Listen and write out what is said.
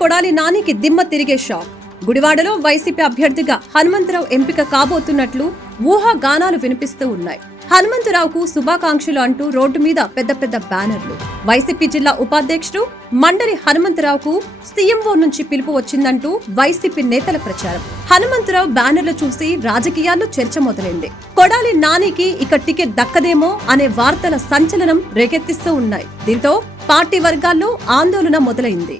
కొడాలి నానికి దిమ్మ తిరిగే షాక్. గుడివాడలో వైసీపీ అభ్యర్థిగా హనుమంతరావు ఎంపిక కాబోతున్నట్లు ఊహాగానాలు వినిపిస్తూ ఉన్నాయి. హనుమంతరావుకు శుభాకాంక్షలు అంటూ రోడ్డు మీద పెద్ద పెద్ద బ్యానర్లు. వైసీపీ జిల్లా ఉపాధ్యక్షుడు మండలి హనుమంతరావుకు సీఎంఓ నుంచి పిలుపు వచ్చిందంటూ వైసీపీ నేతల ప్రచారం. హనుమంతరావు బ్యానర్లు చూసి రాజకీయాల్లో చర్చ మొదలైంది. కొడాలి నానికి ఇక టికెట్ దక్కదేమో అనే వార్తల సంచలనం రేకెత్తిస్తూ ఉన్నాయి. దీంతో పార్టీ వర్గాల్లో ఆందోళన మొదలైంది.